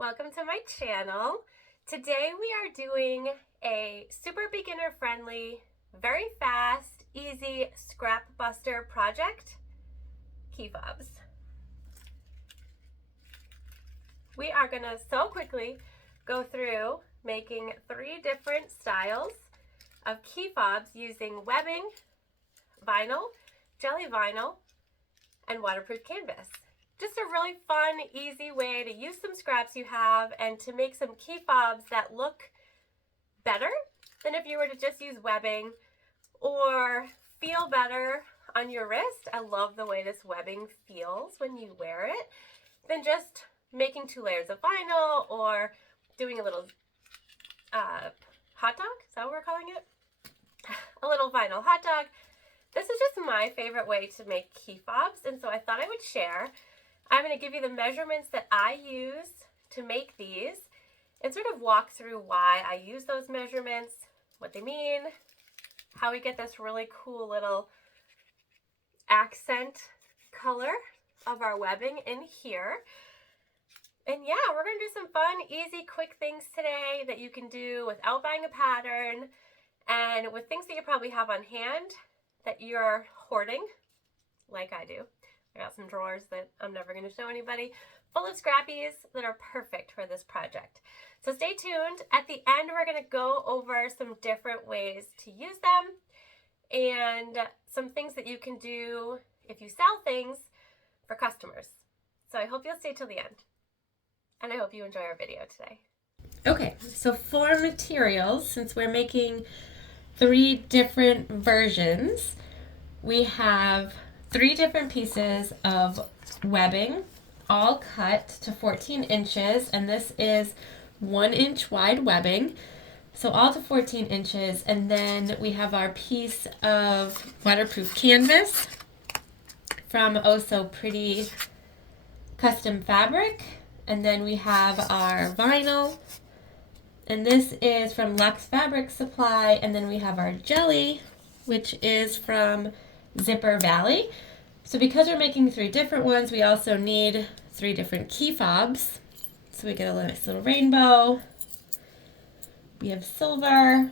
Welcome to my channel. Today we are doing a super beginner friendly, very fast, easy scrap buster project, key fobs. We are going to so quickly go through making 3 different styles of key fobs using webbing, vinyl, jelly vinyl, and waterproof canvas. Just a really fun, easy way to use some scraps you have and to make some key fobs that look better than if you were to just use webbing or feel better on your wrist. I love the way this webbing feels when you wear it than just making 2 layers of vinyl or doing a little hot dog. Is that what we're calling it? A little vinyl hot dog. This is just my favorite way to make key fobs, and so I thought I would share. I'm going to give you the measurements that I use to make these and sort of walk through why I use those measurements, what they mean, how we get this really cool little accent color of our webbing in here. And yeah, we're going to do some fun, easy, quick things today that you can do without buying a pattern and with things that you probably have on hand that you're hoarding, like I do. I got some drawers that I'm never going to show anybody, full of scrappies that are perfect for this project. So stay tuned. At the end, we're going to go over some different ways to use them and some things that you can do if you sell things for customers. So I hope you'll stay till the end, and I hope you enjoy our video today. Okay, so for materials, since we're making 3 different versions, we have 3 different pieces of webbing, all cut to 14 inches, and this is 1-inch wide webbing, so all to 14 inches. And then we have our piece of waterproof canvas from Oh So Pretty Custom Fabric, and then we have our vinyl, and this is from Luxe Fabric Supply, and then we have our jelly, which is from Zipper Valley. So because we're making 3 different ones, we also need 3 different key fobs. So we get a nice little rainbow. We have silver,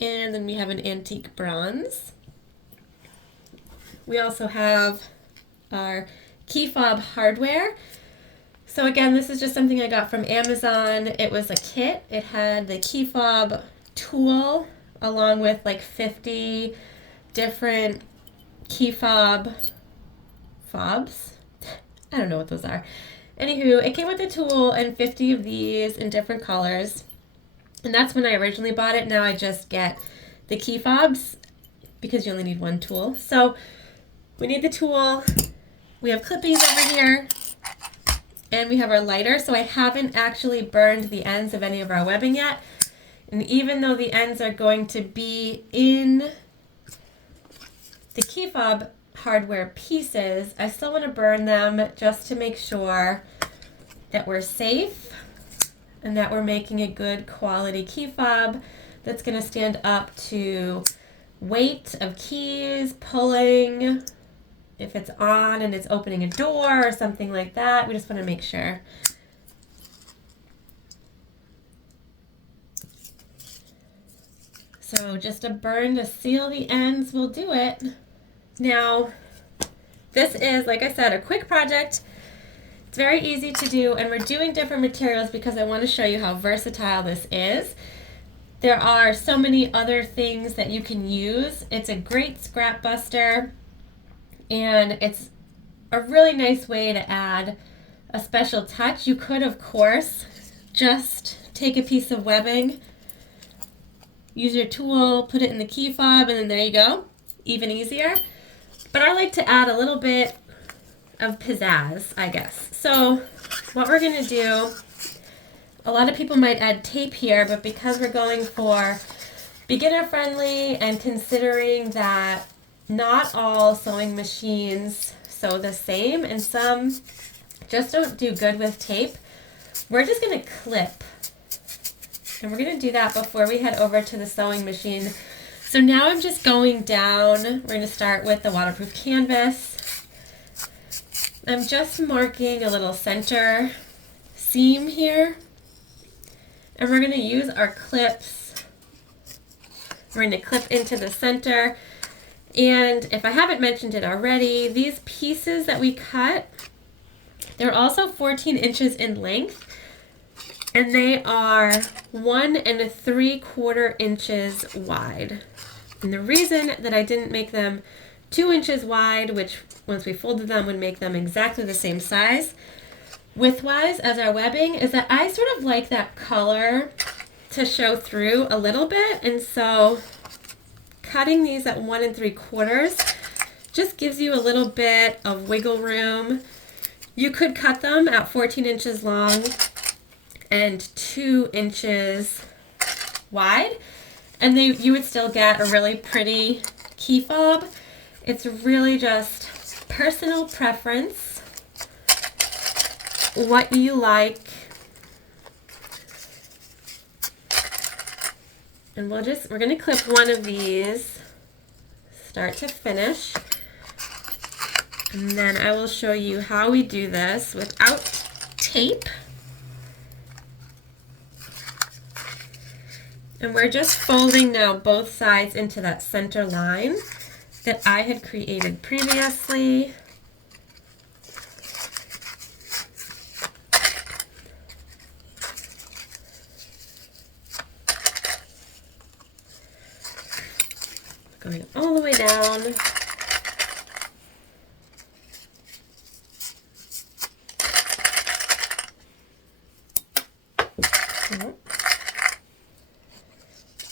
and then we have an antique bronze. We also have our key fob hardware. So again, this is just something I got from Amazon. It was a kit. It had the key fob tool along with like 50 different key fobs. I don't know what those are. Anywho, it came with a tool and 50 of these in different colors. And that's when I originally bought it. Now I just get the key fobs because you only need 1 tool. So we need the tool. We have clippies over here. And we have our lighter. So I haven't actually burned the ends of any of our webbing yet. And even though the ends are going to be in the key fob hardware pieces, I still want to burn them just to make sure that we're safe and that we're making a good quality key fob that's going to stand up to weight of keys, pulling, if it's on and it's opening a door or something like that. We just want to make sure. So just a burn to seal the ends will do it. Now, this is, like I said, a quick project. It's very easy to do, and we're doing different materials because I want to show you how versatile this is. There are so many other things that you can use. It's a great scrap buster, and it's a really nice way to add a special touch. You could, of course, just take a piece of webbing, use your tool, put it in the key fob, and then there you go. Even easier. But I like to add a little bit of pizzazz, I guess. So what we're going to do, a lot of people might add tape here, but because we're going for beginner friendly and considering that not all sewing machines sew the same and some just don't do good with tape, we're just going to clip. And we're going to do that before we head over to the sewing machine. So now I'm just going down. We're going to start with the waterproof canvas. I'm just marking a little center seam here, and we're going to use our clips. We're going to clip into the center, and if I haven't mentioned it already, these pieces that we cut, they're also 14 inches in length, and they are 1 3/4 inches wide. And the reason that I didn't make them 2 inches wide, which once we folded them would make them exactly the same size widthwise as our webbing, is that I sort of like that color to show through a little bit, and so cutting these at 1 3/4 just gives you a little bit of wiggle room. You could cut them at 14 inches long and 2 inches wide, and you would still get a really pretty key fob. It's really just personal preference, what you like. And we're going to clip one of these, start to finish. And then I will show you how we do this without tape. And we're just folding now both sides into that center line that I had created previously. Going all the way down.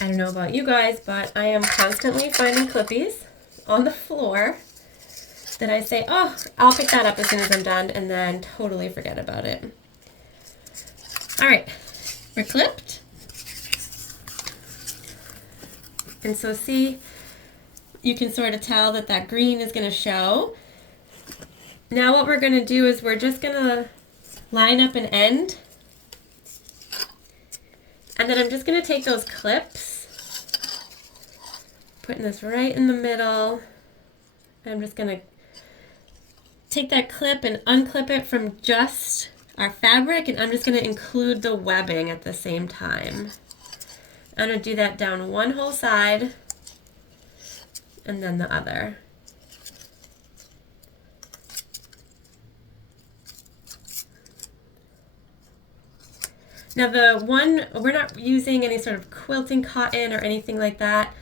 I don't know about you guys, but I am constantly finding clippies on the floor that I say, oh, I'll pick that up as soon as I'm done, and then totally forget about it. All right, we're clipped. And so see, you can sort of tell that that green is going to show. Now what we're going to do is we're just going to line up an end. And then I'm just going to take those clips, putting this right in the middle. I'm just going to take that clip and unclip it from just our fabric, and I'm just going to include the webbing at the same time. I'm going to do that down one whole side and then the other. Now we're not using any sort of quilting cotton or anything like that.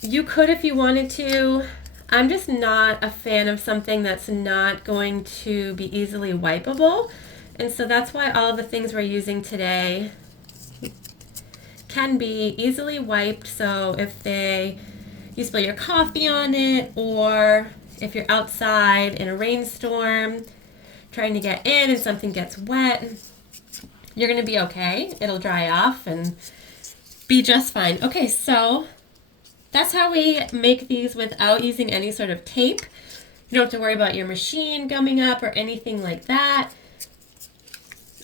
You could if you wanted to. I'm just not a fan of something that's not going to be easily wipeable. And so that's why all the things we're using today can be easily wiped. So if you spill your coffee on it, or if you're outside in a rainstorm trying to get in and something gets wet, you're going to be okay. It'll dry off and be just fine. Okay, so that's how we make these without using any sort of tape. You don't have to worry about your machine gumming up or anything like that.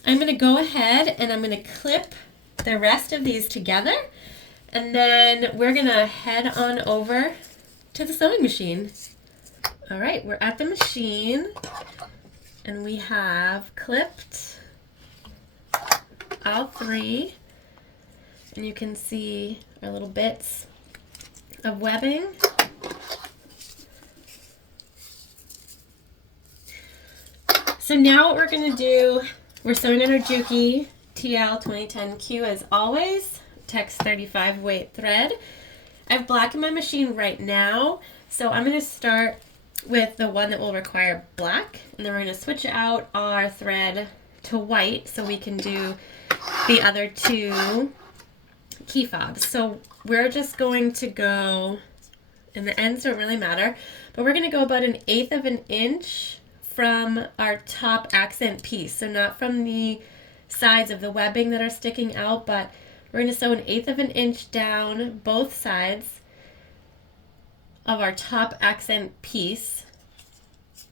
I'm going to go ahead and I'm going to clip the rest of these together, and then we're going to head on over to the sewing machine. All right, we're at the machine, and we have clipped all three, and you can see our little bits of webbing. So now what we're going to do, we're sewing in our Juki TL 2010Q as always, text 35 weight thread. I have black in my machine right now, so I'm going to start with the one that will require black, and then we're going to switch out our thread to white so we can do the other two key fobs. So we're just going to go, and the ends don't really matter, but we're going to go about 1/8 of an inch from our top accent piece. So not from the sides of the webbing that are sticking out, but we're going to sew 1/8 of an inch down both sides of our top accent piece.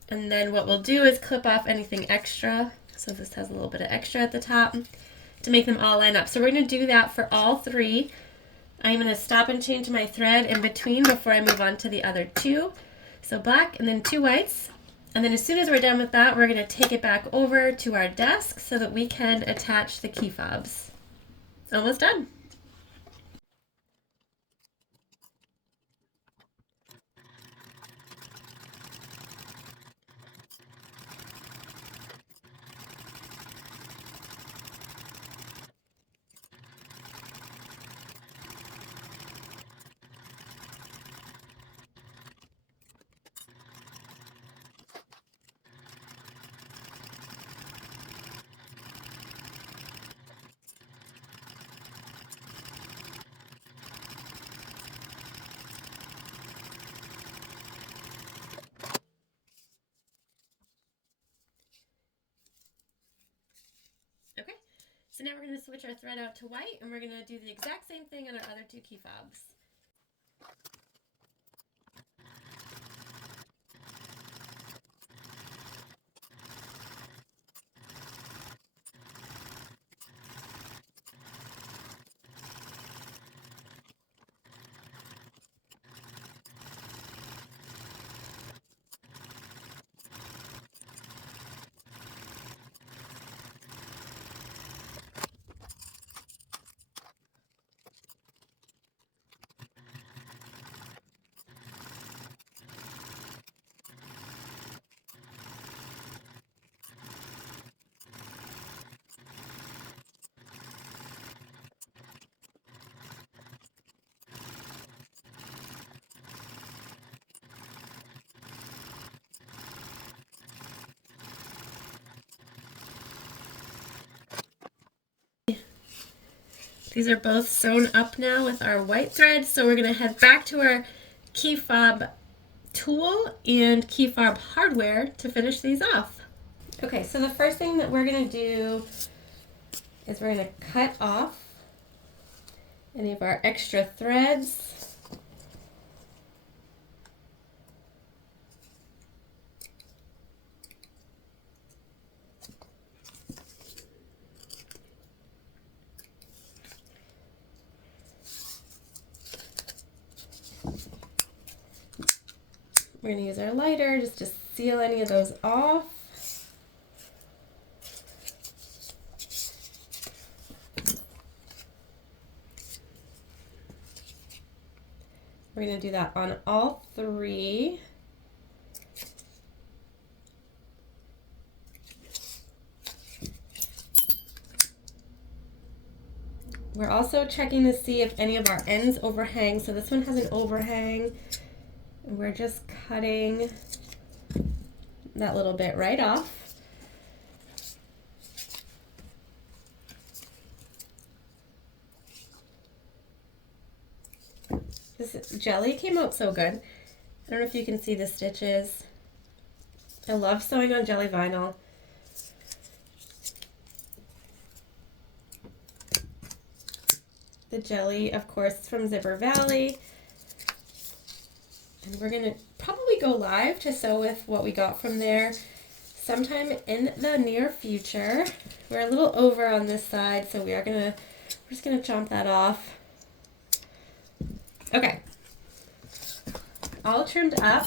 And then what we'll do is clip off anything extra. So this has a little bit of extra at the top to make them all line up. So we're going to do that for all three. I'm going to stop and change my thread in between before I move on to the other two. So black and then 2 whites, And then as soon as we're done with that, we're going to take it back over to our desk so that we can attach the key fobs. Almost done. Okay, so now we're going to switch our thread out to white, and we're going to do the exact same thing on our other two key fobs. These are both sewn up now with our white thread, so we're going to head back to our key fob tool and key fob hardware to finish these off. Okay, so the first thing that we're going to do is we're going to cut off any of our extra threads. We're going to use our lighter just to seal any of those off. We're going to do that on all three. We're also checking to see if any of our ends overhang. So this one has an overhang. And we're just cutting that little bit right off. This jelly came out so good. I don't know if you can see the stitches. I love sewing on jelly vinyl. The jelly, of course, from Zipper Valley. And we're going to probably go live to sew with what we got from there sometime in the near future. We're a little over on this side, so we're just going to chomp that off. Okay. All trimmed up.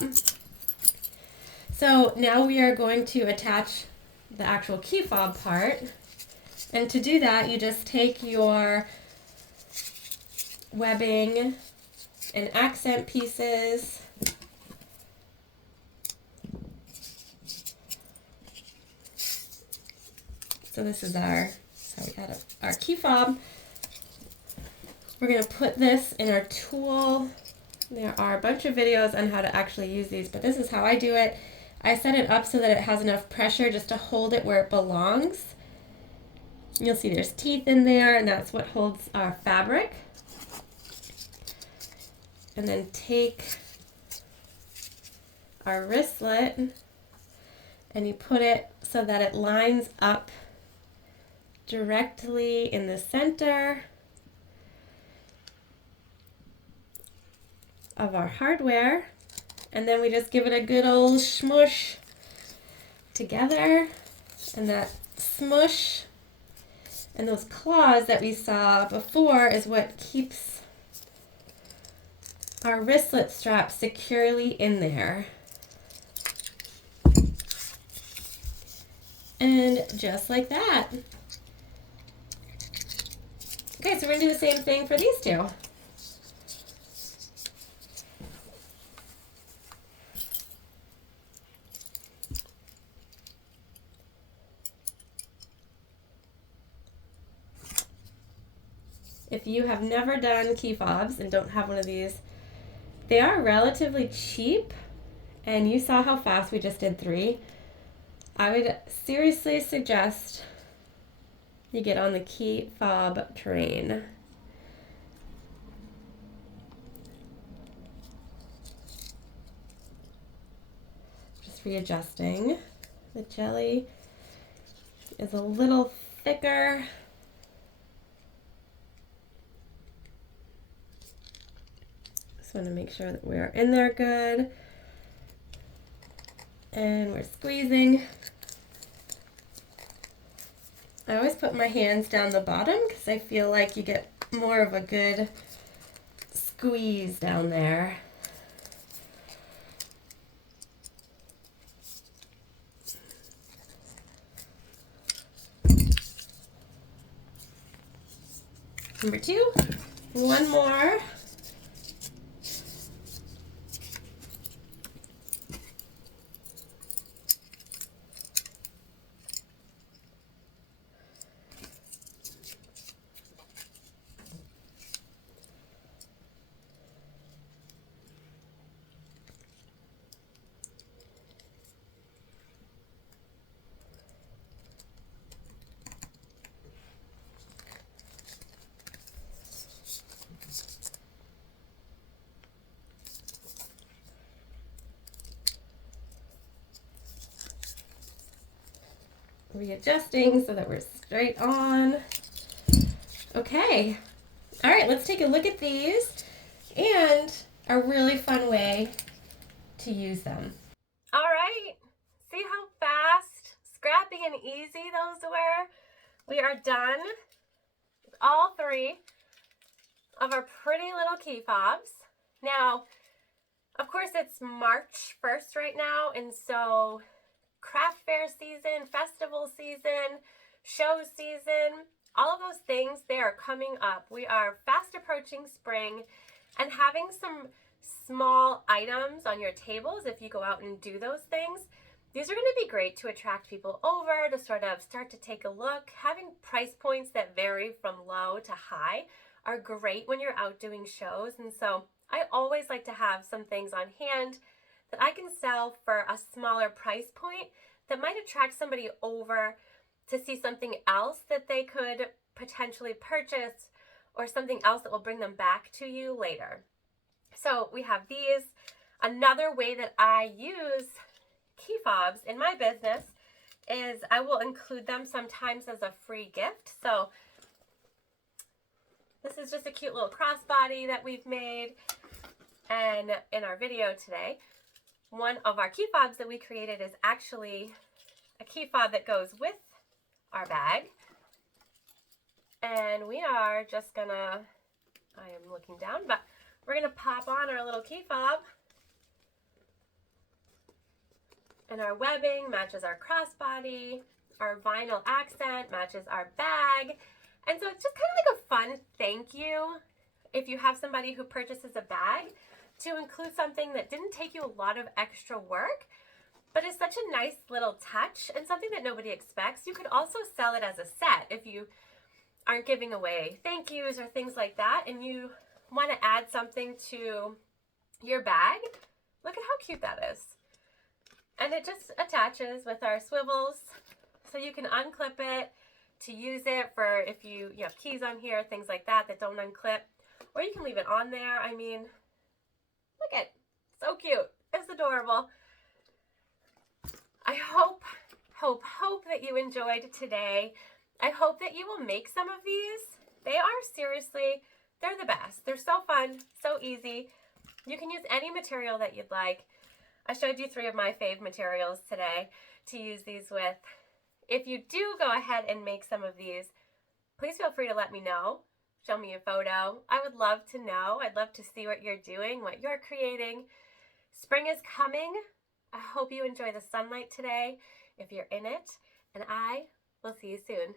So now we are going to attach the actual key fob part. And to do that, you just take your webbing and accent pieces. So this is how we add our key fob. We're going to put this in our tool. There are a bunch of videos on how to actually use these, but this is how I do it. I set it up so that it has enough pressure just to hold it where it belongs. You'll see there's teeth in there, and that's what holds our fabric. And then take our wristlet and you put it so that it lines up directly in the center of our hardware, and then we just give it a good old smush together, and that smush and those claws that we saw before is what keeps our wristlet strap securely in there. And just like that. Okay, so we're gonna do the same thing for these two. If you have never done key fobs and don't have one of these, they are relatively cheap, and you saw how fast we just did 3. I would seriously suggest you get on the key fob train. Just readjusting. The jelly is a little thicker. Just want to make sure that we're in there good. And we're squeezing. I always put my hands down the bottom because I feel like you get more of a good squeeze down there. Number 2, one more. Readjusting so that we're straight on. Okay. All right, let's take a look at these and a really fun way to use them. All right. See how fast, scrappy, and easy those were? We are done with all 3 of our pretty little key fobs. Now, of course, it's March 1st right now, and so craft fair season, festival season, show season, all of those things, they are coming up. We are fast approaching spring, and having some small items on your tables, if you go out and do those things, these are going to be great to attract people over, to sort of start to take a look. Having price points that vary from low to high are great when you're out doing shows, and so I always like to have some things on hand that I can sell for a smaller price point that might attract somebody over to see something else that they could potentially purchase, or something else that will bring them back to you later. So we have these. Another way that I use key fobs in my business is I will include them sometimes as a free gift. So this is just a cute little crossbody that we've made. And in our video today, one of our key fobs that we created is actually a key fob that goes with our bag. And we are just gonna, I am looking down, but we're gonna pop on our little key fob. And our webbing matches our crossbody. Our vinyl accent matches our bag. And so it's just kind of like a fun thank you if you have somebody who purchases a bag, to include something that didn't take you a lot of extra work, but is such a nice little touch and something that nobody expects. You could also sell it as a set if you aren't giving away thank yous or things like that, and you want to add something to your bag. Look at how cute that is. And it just attaches with our swivels, so you can unclip it to use it for if you have keys on here, things like that that don't unclip, or you can leave it on there. I mean, look at, so cute. It's adorable. I hope that you enjoyed today. I hope that you will make some of these. They are seriously, they're the best. They're so fun, so easy. You can use any material that you'd like. I showed you 3 of my fave materials today to use these with. If you do go ahead and make some of these, please feel free to let me know. Show me a photo. I would love to know. I'd love to see what you're doing, what you're creating. Spring is coming. I hope you enjoy the sunlight today if you're in it. and I will see you soon.